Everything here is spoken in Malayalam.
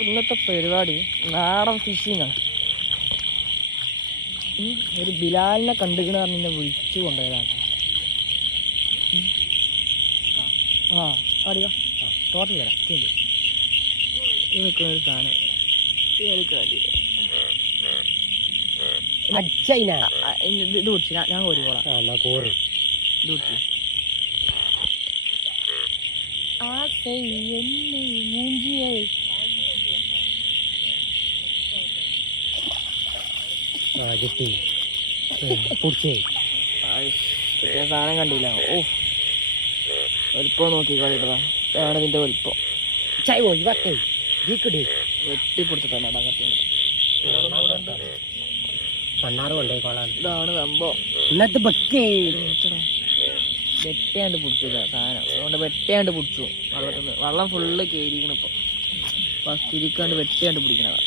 ഇന്നത്തെ പരിപാടി നാടൻ ഫിഷിങ്ങാണ്. ഒരു ബിലാലിനെ കണ്ടുകണ പറഞ്ഞ് എന്നെ വിളിച്ചു കൊണ്ടുപോയതാണ്. ആ അറിയാ ടോട്ടൽ തരാം. ഇത് നിൽക്കുന്ന ഒരു സാധനം ഇത് കുടിച്ചു ഞാൻ കോരിക്കോളാം. ഇത് കുടിച്ചു മൂഞ്ചിയായി കിട്ടി കുടിച്ചേ സാധനം കണ്ടില്ല. ഓ വലിപ്പം നോക്കിക്കോളിട്ടാ. ആണ് ഇതിന്റെ വലിപ്പം. ചായ പോയി വട്ടേ വെട്ടിപ്പൊടിച്ചിട്ടാണ് മണ്ണാറ് കൊണ്ടേക്കോളാം. ഇതാണ് സംഭവം. ഇന്നത്തെ ബക്കേ വെട്ടയാണ്ട് പിടിച്ചതാ സാധനം. അതുകൊണ്ട് വെട്ടയാണ്ട് പിടിച്ചു. വെള്ളത്തിൽ നിന്ന് വെള്ളം ഫുള്ള് കയറിയിരിക്കണം. ഇപ്പം ഫസ്റ്റ് ഇരിക്കാണ്ട് വെട്ടയാണ്ട് പിടിക്കണതാ.